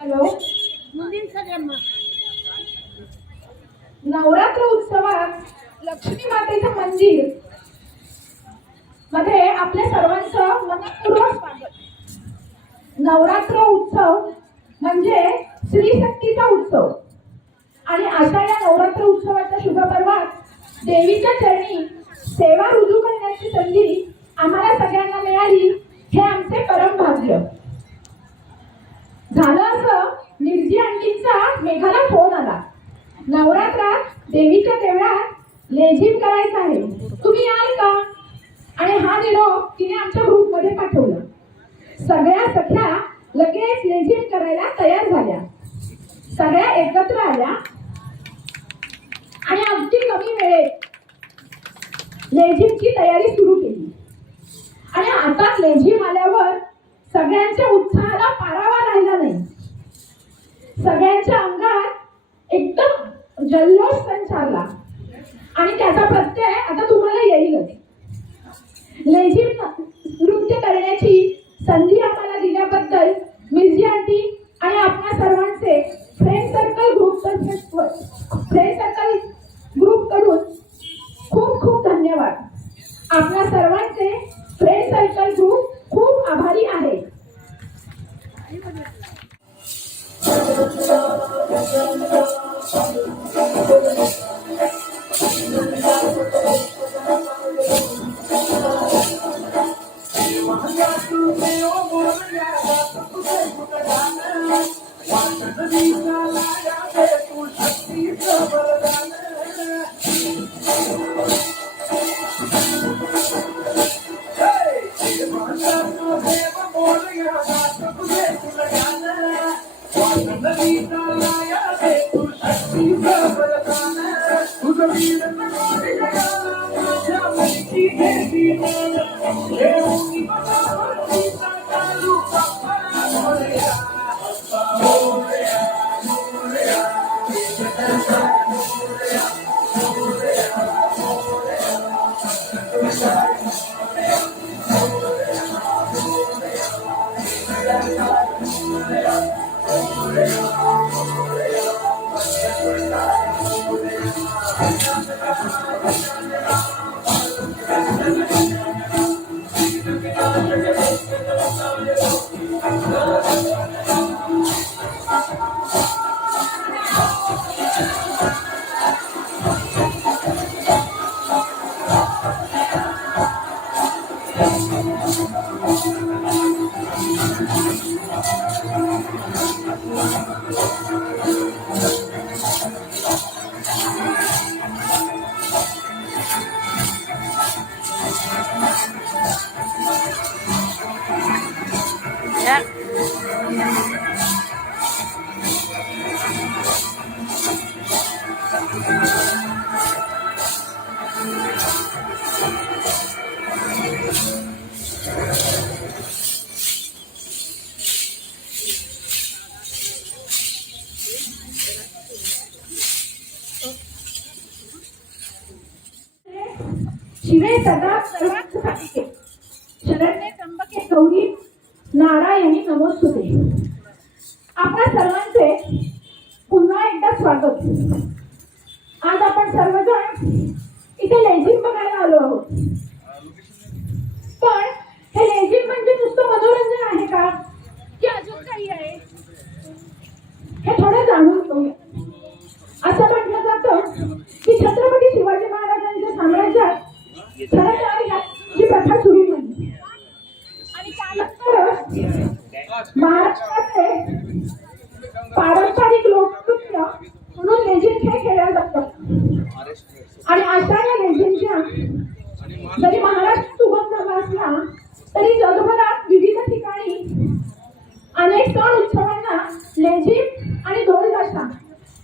Hello. Navratra उत्सवात लक्ष्मी मातेचं मंदिर मध्ये आपल्या सर्वांचं मनपूर्वक स्वागत. नवरात्र उत्सव म्हणजे स्त्री शक्तीचा उत्सव आणि अशा या नवरात्र उत्सवाच्या शुभ पर्वात देवीच्या चरणी सेवा रुजू करण्याची संधी आम्हाला सगळ्यांना मिळाली हे आमचे परम भाग्य. झालं असं, निर्जी आंटींचा मेघाला फोन आला. नवरात्रात देवीच्या देवळात लेझीम करायचं आहे, तुम्ही याल का? आणि हा निरोप तिने आमच्या ग्रुप मध्ये पाठवला. सगळ्या सख्या लगेच लेझीम करायला तयार झाल्या. सगळ्या एकत्र आल्या आणि अगदी कमी वेळेत लेझीमची तयारी सुरू केली. आणि आता लेझीम आल्यावर सगळ्यांच्या उत्साहाला पारावा राहिला नाही. सगळ्यांच्या अंगात एकदम जल्लोष संचारला आणि त्याचा प्रत्यय आता तुम्हाला येईलच. लेझीम नृत्य करण्याची संधी आम्हाला दिल्याबद्दल मिर्जी आंटी आणि आपल्या सर्वांचे फ्रेंड सर्कल ग्रुप कडून खूप खूप धन्यवाद. आपल्या सर्वांचे फ्रेंड सर्कल ग्रुप खूप आभारी आहे. शिवे सदा सर्वांसाठी शरण्ये त्र्यंबके गौरी नारायणी नमोस्तुते. आपल्या सर्वांचे पुन्हा एकदा स्वागत. आज आपण सर्वजण इथे लेझीम बघायला आलो आहोत. पण हे लेझीम म्हणजे नुसतं मनोरंजन आहे का, की अजून काही आहे, हे थोडं जाणून घेऊया. असं म्हटलं जातं की छत्रपती शिवाजी महाराजांच्या साम्राज्यात जी प्रथा सुरू झाली आणि त्यानंतर महाराष्ट्राचे पारंपरिक लोकनृत्य म्हणून लेझीम खेळ खेळला जातात. आणि अशा या लेझीमच्या जरी महाराष्ट्र सुगम झाला असला तरी जगभरात विविध ठिकाणी अनेक सण उत्सवांना लेझीम आणि ढोल ताशा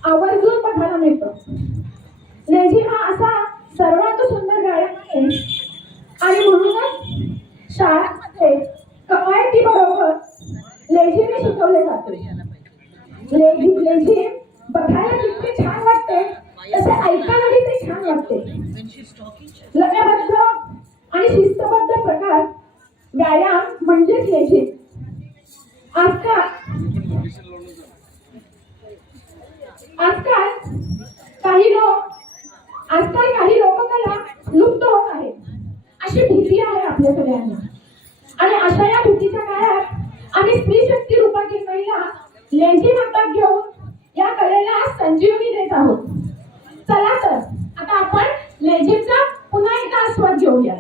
आवर्जून बघायला मिळतो. लेझीम हा असा सर्वात सुंदर गायक आहे आणि म्हणूनच शाळांमध्ये कवायती बरोबर लेझीम शिकवले जाते. लेझीम बघायला जितके छान वाटते तसे ऐकायलाही ते छान वाटते. लयबद्ध आणि शिस्तबद्ध प्रकार व्यायाम म्हणजेच लेझीम. आजकाल आजकाल काही लोककला लुप्त होत आहे अशी भीती आहे आपल्या सगळ्यांना. आणि अशा या भीतीच्या काळात आम्ही स्त्री शक्ती रूपातील महिला लेझीम हातात घेऊन या कलेला संजीवनी देत आहोत. चला तर आता आपण लेझीमचा पुन्हा एकदा आस्वाद घेऊया.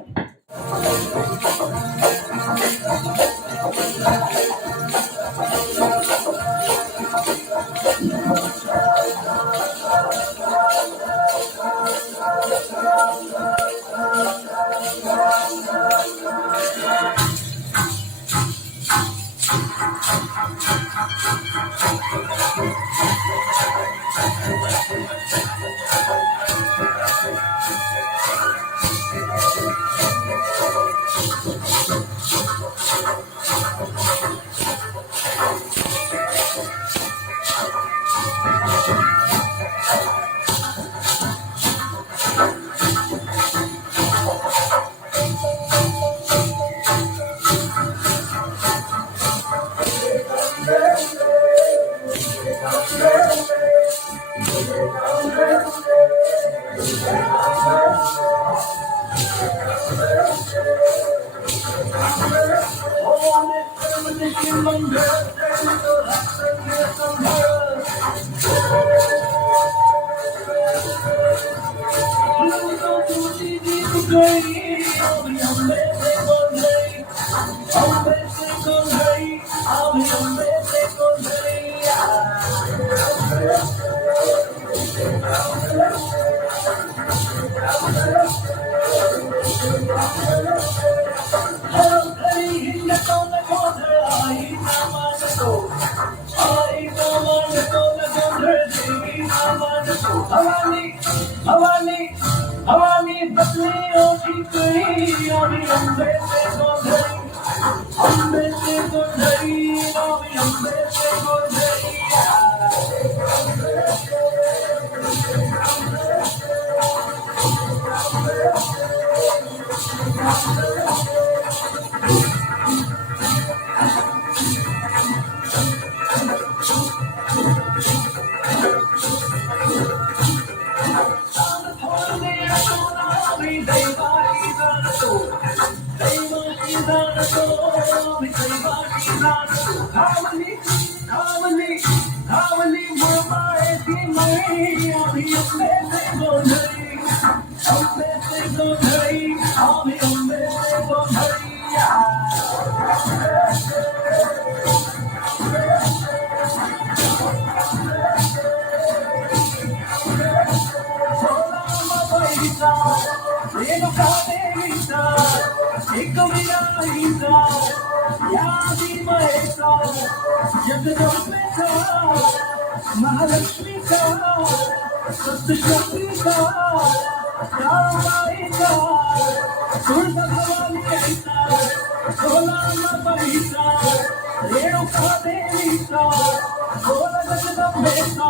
महालक्ष्मीचा सप्तशक्तीचा रामाईचा तुळजा भवानीचा सोलामाईचा रेणुका देवीचा गोल जगदंबेचा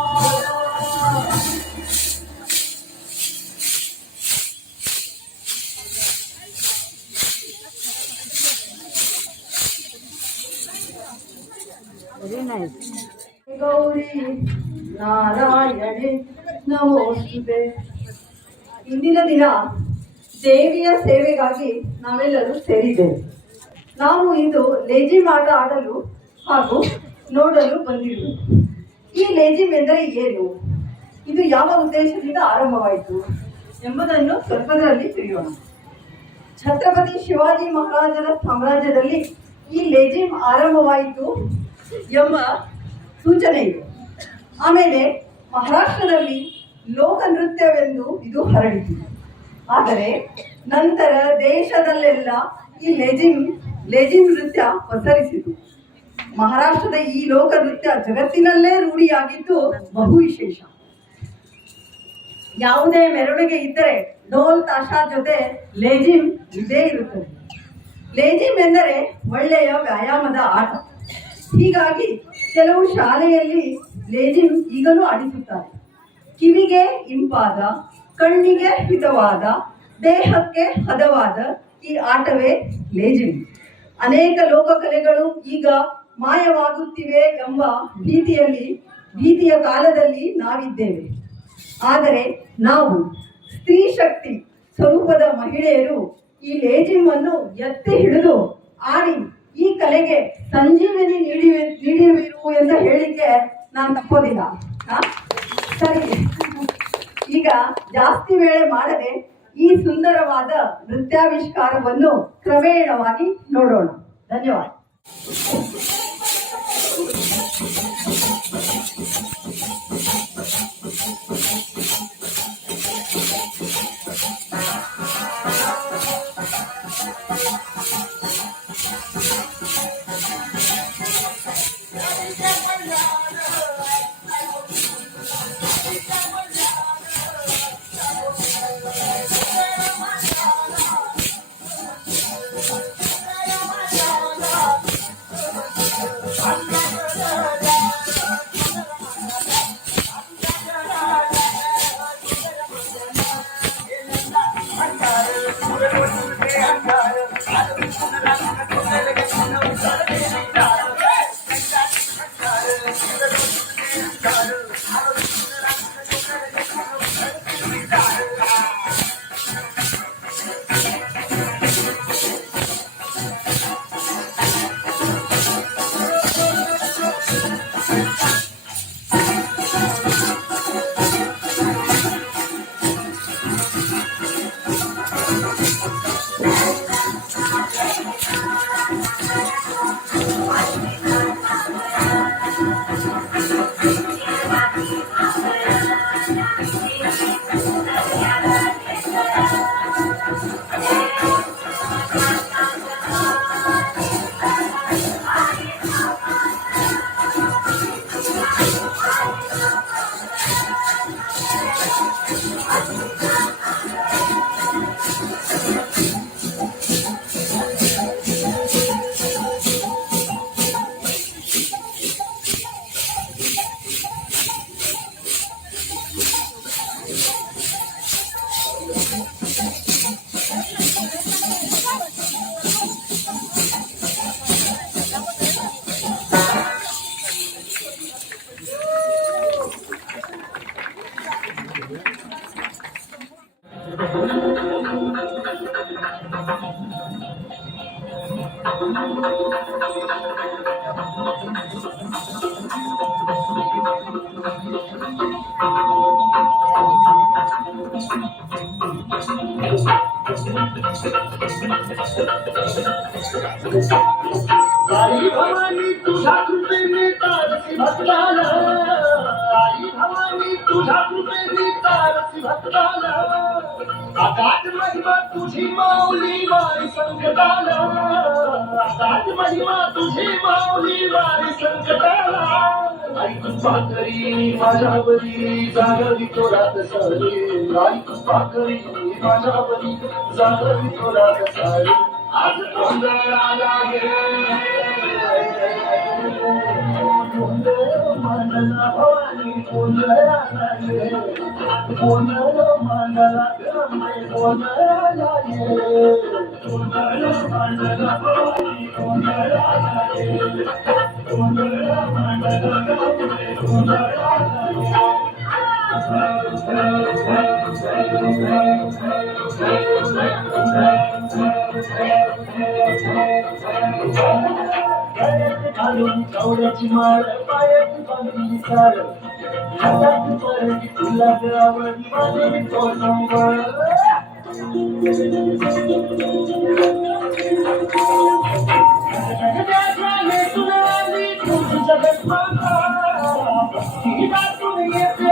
Very nice. ಗೌರಿ ನಾರಾಯಣೆ ನಮೋಸ್ತುತೆ. ಇಂದಿನ ದಿನ ದೇವಿಯ ಸೇವೆಗಾಗಿ ನಾವೆಲ್ಲರೂ ಸೇರಿದ್ದೇವೆ. ನಾವು ಇಂದು ಲೇಜಿಮ್ ಆಟ ಆಡಲು ಹಾಗೂ ನೋಡಲು ಬಂದಿರುವುದು. ಈ ಲೇಜಿಮ್ ಎಂದರೆ ಏನು, ಇದು ಯಾವ ಉದ್ದೇಶದಿಂದ ಆರಂಭವಾಯಿತು ಎಂಬುದನ್ನು ಸ್ವಲ್ಪದರಲ್ಲಿ ತಿಳಿಯೋಣ. ಛತ್ರಪತಿ ಶಿವಾಜಿ ಮಹಾರಾಜರ ಸಾಮ್ರಾಜ್ಯದಲ್ಲಿ ಈ ಲೇಜಿಮ್ ಆರಂಭವಾಯಿತು ಎಂಬ ಸೂಚನೆ ಇದೆ. ಆಮೇಲೆ ಮಹಾರಾಷ್ಟ್ರದಲ್ಲಿ ಲೋಕ ನೃತ್ಯವೆಂದು ಇದು ಹರಡಿತು. ಆದರೆ ನಂತರ ದೇಶದಲ್ಲೆಲ್ಲ ಈ ಲೇಜಿಮ್ ನೃತ್ಯ ಪಸರಿಸಿತು. ಮಹಾರಾಷ್ಟ್ರದ ಈ ಲೋಕ ನೃತ್ಯ ಜಗತ್ತಿನಲ್ಲೇ ರೂಢಿಯಾಗಿದ್ದು ಬಹು ವಿಶೇಷ. ಯಾವುದೇ ಮೆರವಣಿಗೆ ಇದ್ದರೆ ಡೋಲ್ ತಾಶಾ ಜೊತೆ ಲೇಜಿಮ್ ಇದ್ದೇ ಇರುತ್ತದೆ. ಲೇಜಿಮ್ ಎಂದರೆ ಒಳ್ಳೆಯ ವ್ಯಾಯಾಮದ ಆಟ. ಹೀಗಾಗಿ ಕೆಲವು ಶಾಲೆಯಲ್ಲಿ ಲೇಜಿಮ್ ಈಗಲೂ ಆಡಿಸುತ್ತಾರೆ. ಕಿವಿಗೆ ಇಂಪಾದ, ಕಣ್ಣಿಗೆ ಹಿತವಾದ, ದೇಹಕ್ಕೆ ಹದವಾದ ಈ ಆಟವೇ ಲೇಜಿಮ್. ಅನೇಕ ಲೋಕ ಕಲೆಗಳು ಈಗ ಮಾಯವಾಗುತ್ತಿವೆ ಎಂಬ ಭೀತಿಯ ಕಾಲದಲ್ಲಿ ನಾವಿದ್ದೇವೆ. ಆದರೆ ನಾವು ಸ್ತ್ರೀ ಶಕ್ತಿ ಸ್ವರೂಪದ ಮಹಿಳೆಯರು ಈ ಲೇಜಿಮ್ ಅನ್ನು ಎತ್ತಿ ಹಿಡಿದು ಆಡಿ ಈ ಕಲೆಗೆ ಸಂಜೀವನಿ ನೀಡಿರುವಿರು ಎಂದು ಹೇಳಿಕೆ ನಾನು ತಪ್ಪೋದಿಲ್ಲ. ಸರಿ, ಈಗ ಜಾಸ್ತಿ ವೇಳೆ ಮಾಡದೆ ಈ ಸುಂದರವಾದ ನೃತ್ಯಾವಿಷ್ಕಾರವನ್ನು ಕ್ರಮೇಣವಾಗಿ ನೋಡೋಣ. ಧನ್ಯವಾದ. आई भवानी तुझ्या कृपेने तारसी भक्ताला, आई भवानी तुझ्या कृपेने तारसी भक्ताला, आकाश महिमा तुझी माऊली वारी संकटाला, आकाश महिमा तुझी माऊली वारी संकटाला. आई कृपा करी माझ्यावरी जागवी थोरात सारी, आई कृपा करी माझ्यावरी जागवी थोरात सारी. आज गोंधळ आला गे गोंधळ मांडला भवानी, गोंधळ आला गे गोंधळ मांडला गोंधळ आला गे गोंधळ मांडला भवानी, गोंधळ आला गे गोंधळ मांडला गोंधळ आला गे. घालून कवड्याची माळ, पायाची बांधली सार, हातात परडी तुला आवडी माझे तो संबळ. जगत माता येते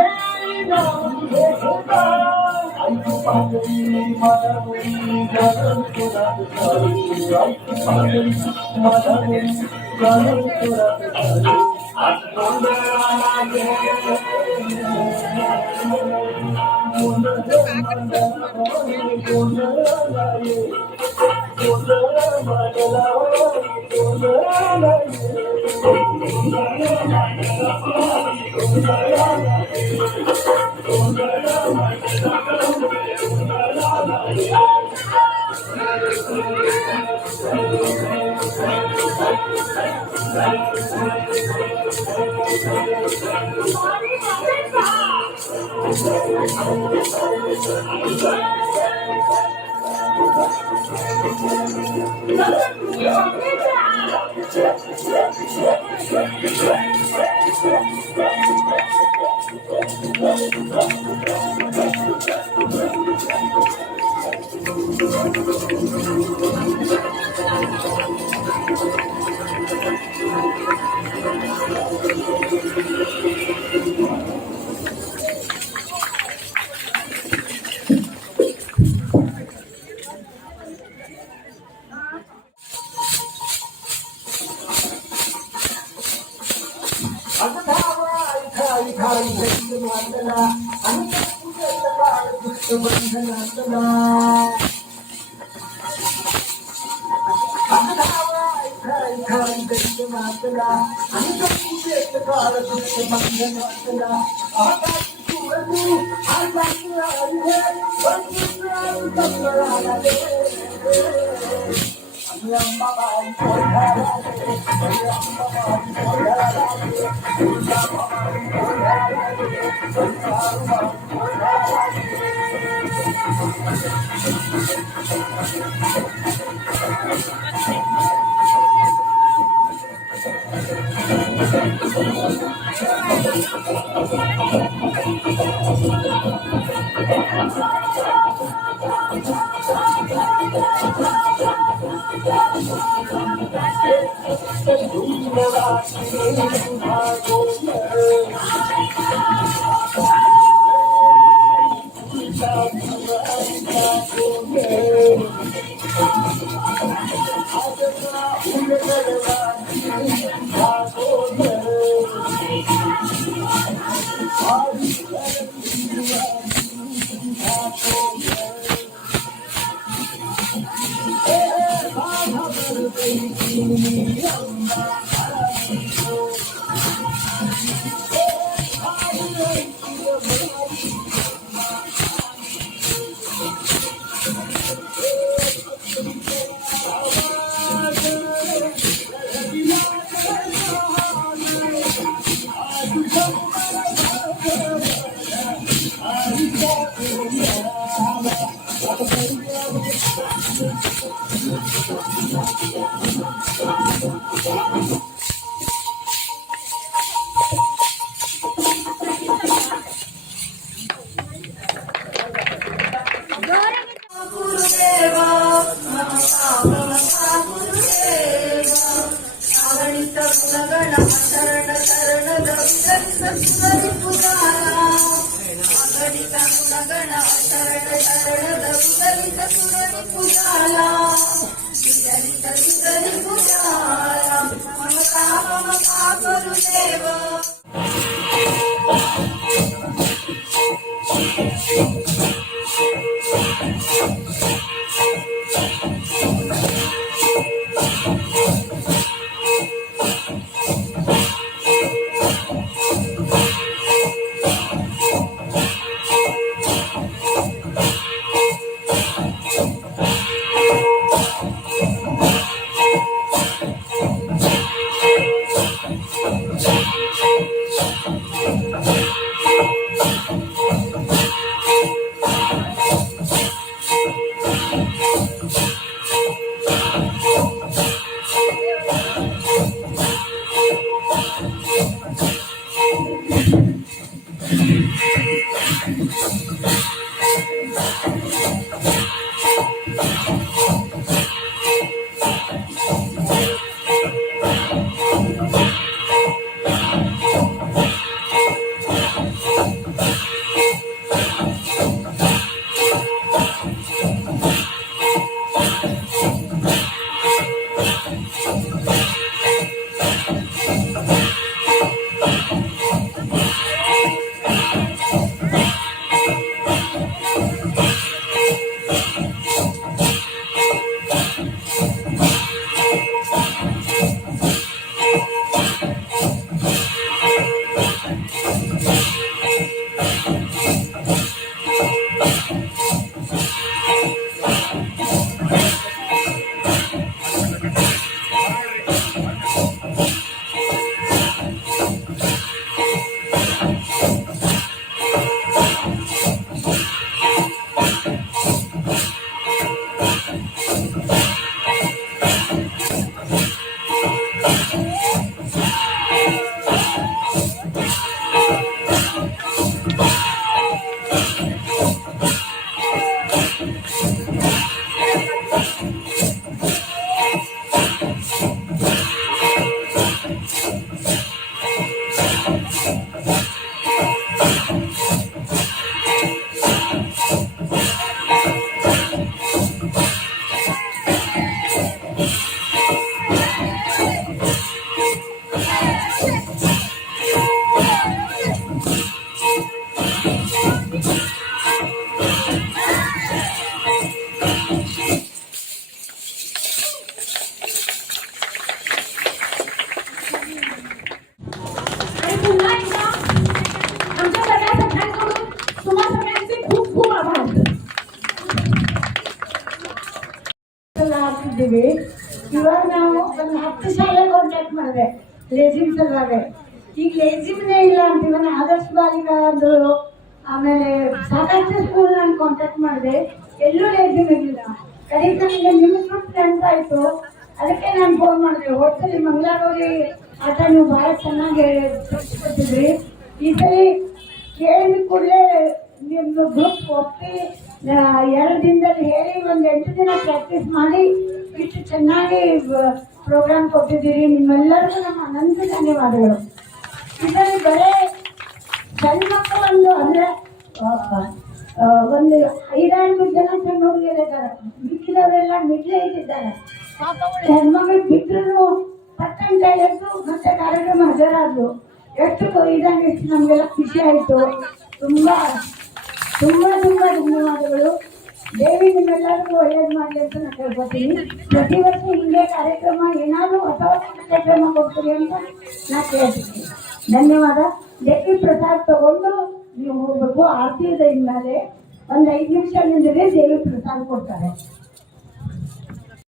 आई कृपा करी माझ्या मुली जाणून तुरात सारी, आई कृपा करी माझ्या मुली जाणून तुरात सारी. आज गोंधळ आला गे गोंधळ आला गे गोंधळ मांडला गोंधळ आला गे गोंधळ मांडला गोंधळ आला गे गोंधळ मांडला गोंधळ आला गे. Thank you. ಮಾಡಿದ್ದೀವಿ. ಇವಾಗ ನಾವು ಒಂದು 10 ಶಾಲೆ ಕಾಂಟ್ಯಾಕ್ಟ್ ಮಾಡಿದೆ ಲೇಜಿಮ್ ಸಲುವಾಗಿ. ಈಗ ಲೇಜಿಮ್ನೇ ಇಲ್ಲ ಅಂತ ಇವನ್ನ ಆದರ್ಶ ಬಾಲಿಕಾ ಅಂದರು, ಆಮೇಲೆ ಸಾಕಷ್ಟು ಸ್ಕೂಲ್ ನಾನು ಕಾಂಟ್ಯಾಕ್ಟ್ ಮಾಡಿದೆ, ಎಲ್ಲೂ ಲೇಜಿಮ್ ಇರಲಿಲ್ಲ. ಕಡೆಗೆ ನನಗೆ ನಿಮ್ಮ ಫ್ರೆಂಡ್ಸ್ ಆಯಿತು, ಅದಕ್ಕೆ ನಾನು ಫೋನ್ ಮಾಡಿದೆ. ಹೋದ್ಸಲಿ ಮಂಗಳೂರಿ ಆಟ ನೀವು ಭಾಳ ಚೆನ್ನಾಗಿ ಕೊಟ್ಟಿದ್ರಿ. ಈ ಸರಿ ಕೇಳಿದ ಕೂಡಲೇ ನಿಮ್ಮ ಗ್ರೂಪ್ ಒಪ್ಪಿ 2 ದಿನದಲ್ಲಿ ಹೇಳಿ ಒಂದು 8 ದಿನ ಪ್ರಾಕ್ಟೀಸ್ ಮಾಡಿ ಇಷ್ಟು ಚೆನ್ನಾಗಿ ಪ್ರೋಗ್ರಾಮ್ ಕೊಟ್ಟಿದ್ದೀರಿ. ನಿಮ್ಮೆಲ್ಲರಿಗೂ ನಮ್ಮ ಅನಂತ ಧನ್ಯವಾದಗಳು. ಇದರಲ್ಲಿ ಬರೇ ಸಣ್ಣ ಮಕ್ಕಳೊಂದು ಅಂದರೆ ಒಂದು 5-6 ಜನ ಸಣ್ಣ ಹುಡುಗಿಯರಿದ್ದಾರೆ, ಮಿಕ್ಕಿದವರೆಲ್ಲ ಮಿಡ್ಲ್ ಏಜ್ ಇದ್ದಾರೆ. ಪಾಪ ಅವಳು ಹೆಣ್ಮಗಳು ಬಿಟ್ಟರು ಪಟ್ಟಂತ ಎದ್ದು ಮತ್ತೆ ಕಾರ್ಯಕ್ರಮ ಹಾಜರಾದ್ರು. ಎಷ್ಟು ಇದಾಗಿತ್ತು, ನಮಗೆಲ್ಲ ಖುಷಿ ಆಯಿತು. ತುಂಬ ತುಂಬ ತುಂಬ ಧನ್ಯವಾದಗಳು. ದೇವಿ ನಿಮ್ಮೆಲ್ಲರಿಗೂ ಒಳ್ಳೇದು ಮಾಡಲಿ ಅಂತ ನಾನು ಕೇಳ್ಕೊತೀನಿ. ಪ್ರತಿ ವರ್ಷ ಹಿಂಗೆ ಕಾರ್ಯಕ್ರಮ ಏನಾದರೂ ಹೊಸ ಕಾರ್ಯಕ್ರಮ ಕೊಡ್ತೀರಿ ಅಂತ ನಾನು ಕೇಳ್ತೀನಿ. ಧನ್ಯವಾದ. ದೇವಿ ಪ್ರಸಾದ್ ತಗೊಂಡು ನೀವು ಹೋಗ್ಬೇಕು. ಆರತಿ ಇದೆ ಇನ್ಮೇಲೆ ಒಂದು 5 ನಿಮಿಷ ನಿಂದರೆ ದೇವಿ ಪ್ರಸಾದ್ ಕೊಡ್ತಾರೆ.